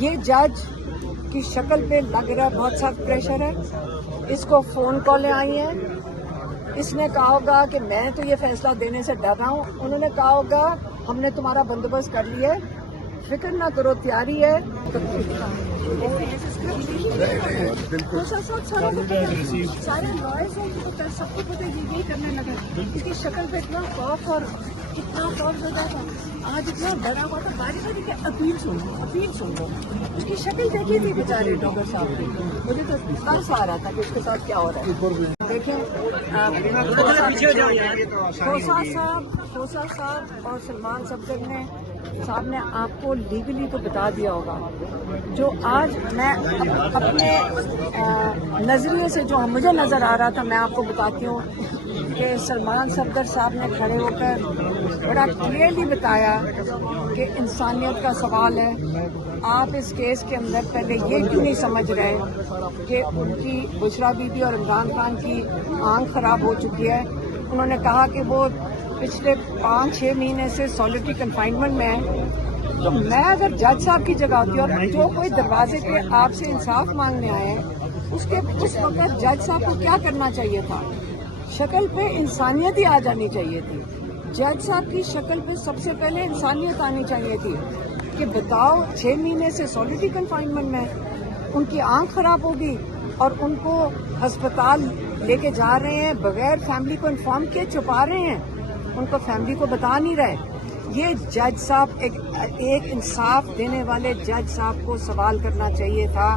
یہ جج کی شکل پہ لگ رہا ہے بہت سخت پریشر ہے. اس کو فون کالیں آئی ہیں. اس نے کہا ہوگا کہ میں تو یہ فیصلہ دینے سے ڈر رہا ہوں. انہوں نے کہا ہوگا ہم نے تمہارا بندوبست کر لیا ہے, فکر نہ کرو, تیاری ہے. سارے لائرز ہیں سب کو پتہ یہی کرنے لگا. اس کی شکل پہ اتنا خوف اور اتنا خوف زدہ تھا, آج اتنا ڈرا ہوا تھا. باری باری کہ اپیل سن لو. اس کی شکل دیکھی تھی بیچارے ڈاکٹر صاحب کی. مجھے تو ترس آ رہا تھا کہ اس کے ساتھ کیا ہو رہا ہے. دیکھیں کھوسا صاحب اور سلمان صاحب نے آپ کو لیگلی تو بتا دیا ہوگا. جو آج میں اپنے نظریے سے جو مجھے نظر آ رہا تھا میں آپ کو بتاتی ہوں کہ سلمان صفدر صاحب نے کھڑے ہو کر بڑا کلیئرلی بتایا کہ انسانیت کا سوال ہے. آپ اس کیس کے اندر پہلے یہ کیوں نہیں سمجھ رہے کہ ان کی بشرا بی بی اور عمران خان کی آنکھ خراب ہو چکی ہے. انہوں نے کہا کہ وہ پچھلے 5-6 مہینے سے سولیٹری کنفائنمنٹ میں ہے. تو میں اگر جج صاحب کی جگہ ہوتی اور جو کوئی دروازے پہ آپ سے انصاف مانگنے آئے اس وقت جج صاحب کو کیا کرنا چاہیے تھا؟ شکل پہ انسانیت ہی آ جانی چاہیے تھی. جج صاحب کی شکل پہ سب سے پہلے انسانیت آنی چاہیے تھی کہ بتاؤ 6 مہینے سے سولیٹری کنفائنمنٹ میں ان کی آنکھ خراب ہوگی اور ان کو ہسپتال لے کے جا رہے ہیں بغیر فیملی کو انفارم کیے, چھپا رہے ہیں, ان کو فیملی کو بتا نہیں رہے. یہ جج صاحب ایک انصاف دینے والے جج صاحب کو سوال کرنا چاہیے تھا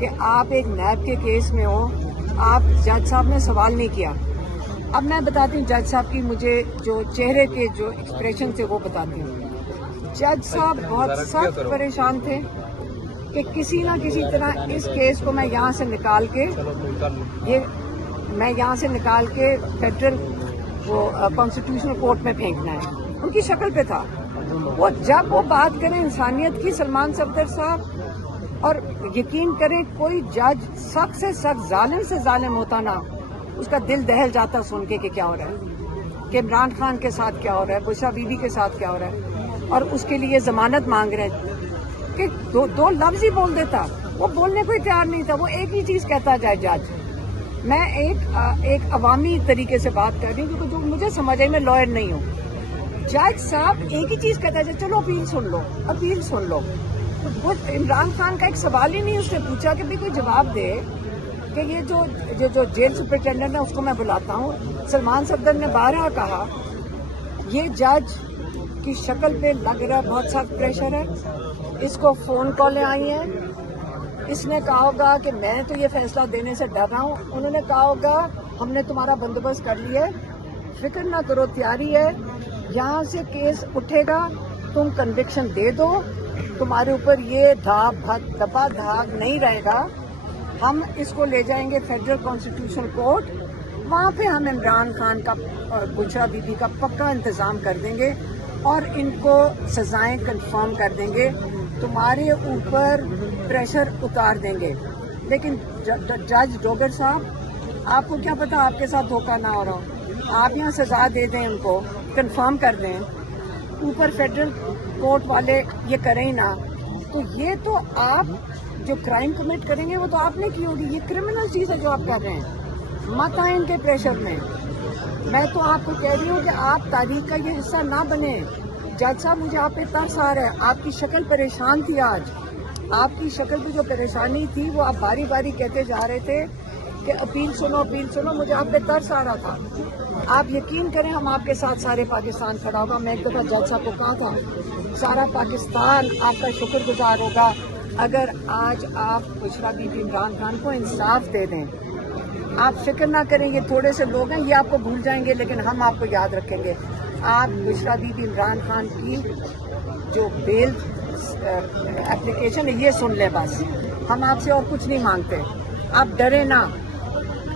کہ آپ ایک نیب کے کیس میں ہو, آپ جج صاحب نے سوال نہیں کیا. اب میں بتاتی ہوں جج صاحب کی مجھے جو چہرے کے جو ایکسپریشن تھے وہ بتاتی ہوں. جج صاحب بہت سخت پریشان تھے کہ کسی نہ کسی طرح اس کیس کو میں یہاں سے نکال کے فیڈرل وہ کانسٹیٹیوشنل کورٹ میں پھینکنا ہے. ان کی شکل پہ تھا. وہ جب وہ بات کریں انسانیت کی سلمان صفدر صاحب, اور یقین کریں کوئی جج سخت سے سخت ظالم سے ظالم ہوتا نا, اس کا دل دہل جاتا سن کے کہ کیا ہو رہا ہے, کہ عمران خان کے ساتھ کیا ہو رہا ہے, بشرا بی بی کے ساتھ کیا ہو رہا ہے, اور اس کے لیے ضمانت مانگ رہے ہیں کہ دو لفظ ہی بول دیتا. وہ بولنے کو ہی تیار نہیں تھا. وہ ایک ہی چیز کہتا جائے جج. میں ایک عوامی طریقے سے بات کر رہی ہوں کیونکہ جو مجھے سمجھ آئی, میں لائر نہیں ہوں. جج صاحب ایک ہی چیز کہتا ہے چلو اپیل سن لو. وہ عمران خان کا ایک سوال ہی نہیں اس نے پوچھا کہ بھی کوئی جواب دے کہ یہ جو جیل سپرنٹینڈنٹ ہے اس کو میں بلاتا ہوں. سلمان صفدر نے بارہا کہا یہ جج کی شکل پہ لگ رہا ہے بہت سخت پریشر ہے. اس کو فون کالیں آئی ہیں. اس نے کہا ہوگا کہ میں تو یہ فیصلہ دینے سے ڈر رہا ہوں. انہوں نے کہا ہوگا ہم نے تمہارا بندوبست کر لیا ہے, فکر نہ کرو, تیاری ہے. یہاں سے کیس اٹھے گا, تم کنوکشن دے دو, تمہارے اوپر یہ دبا دھاگ نہیں رہے گا. ہم اس کو لے جائیں گے فیڈرل کانسٹیٹیوشنل کورٹ, وہاں پہ ہم عمران خان کا اور بشرا بی بی کا پکا انتظام کر دیں گے اور ان کو سزائیں کنفرم کر دیں گے, تمہارے اوپر پریشر اتار دیں گے. لیکن جج ڈوگر صاحب آپ کو کیا پتا آپ کے ساتھ دھوکہ نہ ہو رہا ہو. آپ یہاں سزا دے دیں, ان کو کنفرم کر دیں, اوپر فیڈرل کورٹ والے یہ کریں ہی نہ, تو یہ تو آپ جو کرائم کمٹ کریں گے وہ تو آپ نے کی ہوگی. یہ کرمنل چیز ہے جو آپ کر رہے ہیں. مت آئیں ان کے پریشر میں. میں تو آپ کو کہہ رہی ہوں کہ آپ تاریخ کا یہ حصہ نہ بنے. جج صاحب مجھے آپ پہ ترس آ رہا ہے. آپ کی شکل پریشان تھی آج. آپ کی شکل پہ جو پریشانی تھی وہ آپ باری باری کہتے جا رہے تھے کہ اپیل سنو. مجھے آپ پہ ترس آ رہا تھا. آپ یقین کریں ہم آپ کے ساتھ سارے پاکستان کھڑا ہوگا. میں ایک دفعہ جج صاحب کو کہا تھا سارا پاکستان آپ کا شکر گزار ہوگا اگر آج آپ بشرا بی بی عمران خان کو انصاف دے دیں. آپ فکر نہ کریں, یہ تھوڑے سے لوگ ہیں, یہ آپ کو بھول جائیں گے لیکن ہم آپ کو یاد رکھیں گے. آپ بشرا بی بی عمران خان کی جو بیل اپلیکیشن ہے یہ سن لیں بس. ہم آپ سے اور کچھ نہیں مانگتے. آپ ڈریں نہ,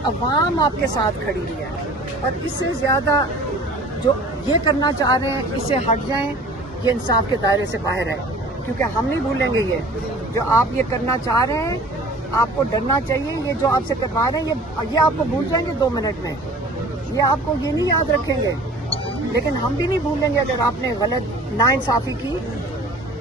عوام آپ کے ساتھ کھڑی ہے. اور اس سے زیادہ جو یہ کرنا چاہ رہے ہیں اس سے ہٹ جائیں. یہ انصاف کے دائرے سے باہر ہے کیونکہ ہم نہیں بھولیں گے. یہ جو آپ یہ کرنا چاہ رہے ہیں آپ کو ڈرنا چاہیے. یہ جو آپ سے کروا رہے ہیں یہ آپ کو بھول جائیں گے 2 منٹ میں. یہ آپ کو یہ نہیں یاد رکھیں گے لیکن ہم بھی نہیں بھولیں گے اگر آپ نے غلط ناانصافی کی.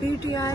PTI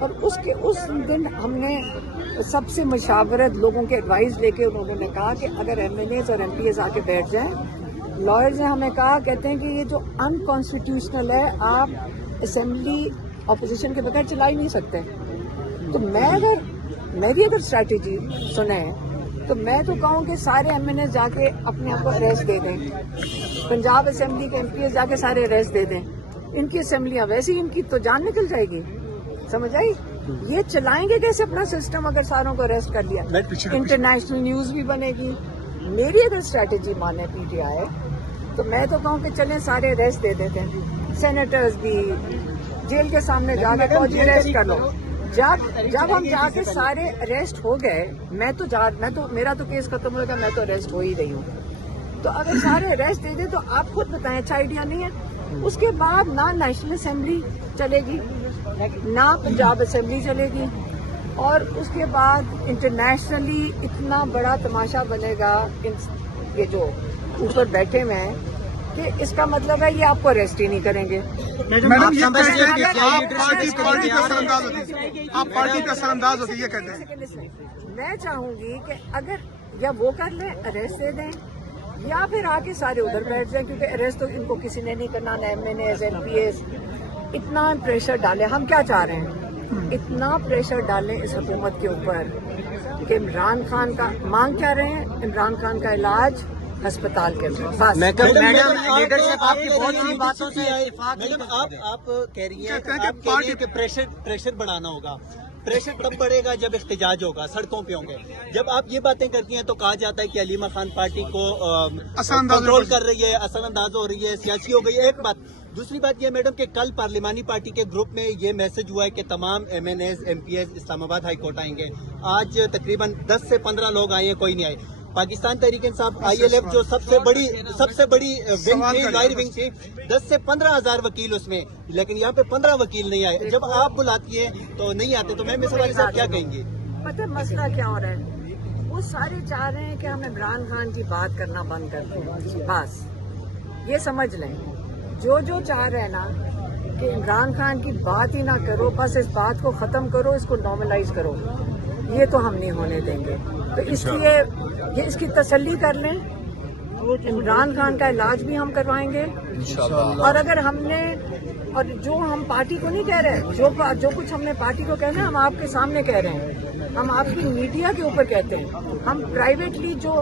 اور اس دن ہم نے سب سے مشاورت لوگوں کے ایڈوائز لے کے انہوں نے کہا کہ اگر ایم این ایز اور ایم پی ایز آ کے بیٹھ جائیں، لائرز نے ہمیں کہا، کہتے ہیں کہ یہ جو ان کانسٹیٹیوشنل ہے، آپ اسمبلی اپوزیشن کے بغیر چلا ہی نہیں سکتے. تو میری اگر اسٹریٹجی سنیں تو میں تو کہوں کہ سارے ایم این ایز جا کے اپنے آپ کو اریسٹ دے دیں، پنجاب اسمبلی کے ایم پی ایز جا کے سارے اریسٹ دے دیں. ان کی اسمبلیاں ویسے ہی ان کی تو جان نکل جائے گی. سمجھ آئی؟ یہ چلائیں گے کیسے اپنا سسٹم اگر ساروں کو اریسٹ کر لیا؟ انٹرنیشنل نیوز بھی بنے گی. میری اگر اسٹریٹجی مانے پی ٹی آئی تو میں تو کہوں کہ چلیں سارے اریسٹ دے دیتے ہیں، سینیٹرز بھی جیل کے سامنے جا کے فوجی اریسٹ کر لو. جب ہم جا کے سارے اریسٹ ہو گئے، میں تو میرا تو کیس ختم ہوئے گا، میں تو اریسٹ ہو ہی رہی ہوں. تو اگر سارے اریسٹ دے دیں تو آپ خود بتائیں، اچھا آئیڈیا نہیں ہے؟ اس کے بعد نہ نیشنل اسمبلی چلے گی، نہ پنجاب اسمبلی چلے گی، اور اس کے بعد انٹرنیشنلی اتنا بڑا تماشا بنے گا یہ جو اوپر بیٹھے ہوئے ہیں کہ اس کا مطلب ہے یہ آپ کو اریسٹ ہی نہیں کریں گے. میڈم یہ کہتے ہیں کہ آپ پارٹی پہ اثر انداز ہوتی ہے، آپ پارٹی پہ اثر انداز ہوتی ہے، یہ کہتے ہیں. میں چاہوں گی کہ اگر یا وہ کر لیں، اریسٹ دے دیں، یا پھر آ کے سارے ادھر بیٹھ جائیں، کیونکہ اریسٹ تو ان کو کسی نے نہیں کرنا، نہ M N as M P as. اتنا پریشر ڈالیں. ہم کیا چاہ رہے ہیں؟ اتنا پریشر ڈالیں اس حکومت کے اوپر کہ عمران خان کا مانگ کیا رہے ہیں؟ عمران خان کا علاج ہسپتال کے اندر. بس لیڈرشپ آپ کی بہت سی باتوں سے میڈم آپ کہہ رہی ہیں کہ پریشر بڑھانا ہوگا. پریشر تب بڑھے گا جب احتجاج ہوگا، سڑکوں پہ ہوں گے. جب آپ یہ باتیں کرتی ہیں تو کہا جاتا ہے کہ علیمہ خان پارٹی کو کنٹرول کر رہی ہے، اثر انداز ہو رہی ہے، سیاسی ہو گئی ہے. ایک بات. دوسری بات یہ میڈم کہ کل پارلیمانی پارٹی کے گروپ میں یہ میسج ہوا ہے کہ تمام M N as M P As Islamabad high court آئیں گے. آج تقریباً 10 سے 15 لوگ آئے ہیں، کوئی نہیں آئے. Pakistan Tehreek Insaf I L F جو سب سے بڑی ونگ تھی، لائر ونگ تھی، 10 سے 15 ہزار وکیل اس میں، لیکن یہاں پہ 15 وکیل نہیں آئے. جب آپ بلاتی ہیں تو نہیں آتے، تو میں مصر علی صاحب کیا کہیں گے؟ پتہ مسئلہ کیا ہو رہا ہے؟ وہ سارے چاہ رہے ہیں کہ ہم عمران خان کی بات کرنا بند کر دیں. بس یہ سمجھ لیں، جو چاہ رہے ہیں نا کہ عمران خان کی بات ہی نہ کرو، بس اس بات کو ختم کرو، اس کو نارملائز کرو، یہ تو ہم نہیں ہونے دیں گے. تو اس لیے یہ اس کی تسلی کر لیں. عمران خان کا علاج بھی ہم کروائیں گے، اور اگر ہم نے، اور جو ہم پارٹی کو نہیں کہہ رہے، جو کچھ ہم نے پارٹی کو کہنا ہے ہم آپ کے سامنے کہہ رہے ہیں، ہم آپ کی میڈیا کے اوپر کہتے ہیں. ہم پرائیویٹلی جو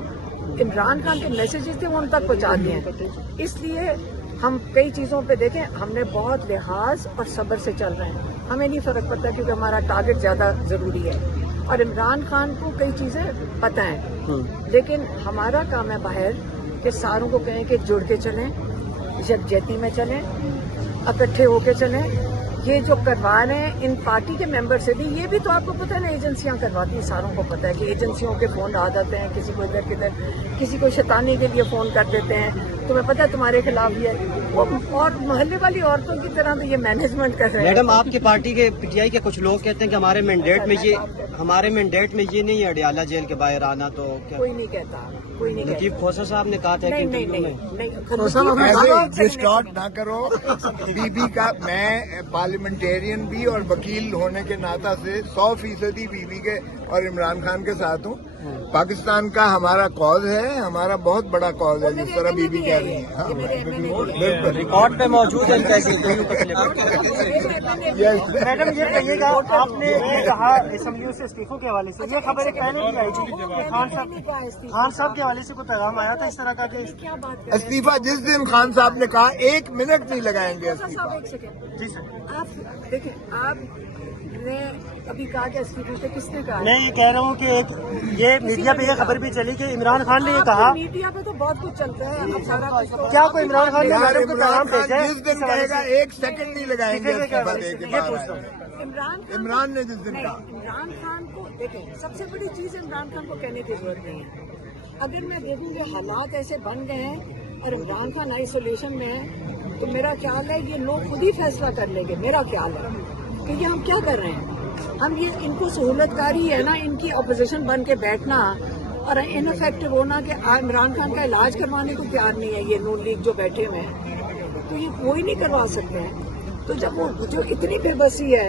عمران خان کے میسیجز تھے وہ ان تک پہنچا دیے ہیں. اس لیے ہم کئی چیزوں پہ دیکھیں، ہم نے بہت لحاظ اور صبر سے چل رہے ہیں. ہمیں نہیں فرق پڑتا کیونکہ ہمارا ٹارگٹ زیادہ ضروری ہے، اور عمران خان کو کئی چیزیں پتہ ہیں. لیکن ہمارا کام ہے باہر کہ ساروں کو کہیں کہ جڑ کے چلیں، یکجہتی میں چلیں، اکٹھے ہو کے چلیں. یہ جو کروا رہے ہیں ان پارٹی کے ممبر سے بھی، یہ بھی تو آپ کو پتہ ہے نا ایجنسیاں کرواتی ہیں. ساروں کو پتہ ہے کہ ایجنسیوں کے فون آ جاتے ہیں، کسی کو ادھر کدھر، کسی کو شیطانی کے لیے فون کر دیتے ہیں. تمہیں پتہ ہے تمہارے خلاف ہی ہے، اور محلے والی عورتوں کی طرح تو یہ مینجمنٹ کر رہے ہیں. میڈم آپ کی پارٹی کے پی ٹی آئی کے کچھ لوگ کہتے ہیں کہ ہمارے مینڈیٹ میں یہ نہیں ہے اڈیالہ جیل کے باہر آنا، تو کیا کوئی نہیں کہتا، کوئی نہیں لطیف کہتا. کھوسہ صاحب نے کہا تھا کہ نہیں ڈسٹارٹ نہ کرو. بی بی کا میں پارلیمنٹیرین بھی اور وکیل ہونے کے ناطہ سے 100% بی بی کے اور عمران خان کے ساتھ ہوں. پاکستان کا ہمارا کاز ہے، ہمارا بہت بڑا کاز ہے، جس طرح بی بی کہہ رہی ہیں. ہاں بالکل ریکارڈ پہ موجود ہے. میڈم یہ کہیے گا، آپ نے یہ کہا اسمبلیوں سے استعفوں کے حوالے سے، یہ خبر پہلے بھی آئی تھی، خان صاحب کے حوالے سے کوئی پیغام آیا تھا اس طرح کا کہ استعفیٰ جس دن خان صاحب نے کہا 1 منٹ نہیں لگائیں گے استعفیٰ. جی سر آپ دیکھیں، آپ نے ابھی کہا کہ استعفے سے کس نے کہا؟ میں یہ کہہ رہا ہوں کہ یہ میڈیا پہ یہ خبر بھی چلی کہ عمران خان نے یہ کہا. میڈیا پہ تو بہت کچھ چلتا ہے، سارا کیا کوئی عمران خان نے میڈم کو پیغام عمران خان بھیجا ہے؟ جس دن کہے گا 1 سیکنڈ نہیں لگائیں گے استعفیٰ دے کے یہ باہر پوچھتا آئیں. ہوں. عمران نے جس دن کہا، عمران خان کو دیکھیں، سب سے بڑی چیز عمران خان کو کہنے کی ضرورت نہیں ہے. اگر میں دیکھوں کہ حالات ایسے بن گئے ہیں اور عمران خان آئسولیشن میں ہے، تو میرا خیال ہے یہ لوگ خود ہی فیصلہ کر لیں گے. میرا خیال ہے کہ یہ ہم کیا کر رہے ہیں، ہم یہ ان کو سہولت کاری ہے نا، ان کی اپوزیشن بن کے بیٹھنا اور ان افیکٹو ہونا کہ عمران خان کا علاج کروانے کو تیار نہیں ہے یہ نون لیگ جو بیٹھے ہوئے ہیں، تو یہ کوئی نہیں کروا سکتے ہیں. تو جب وہ جو اتنی بے بسی ہے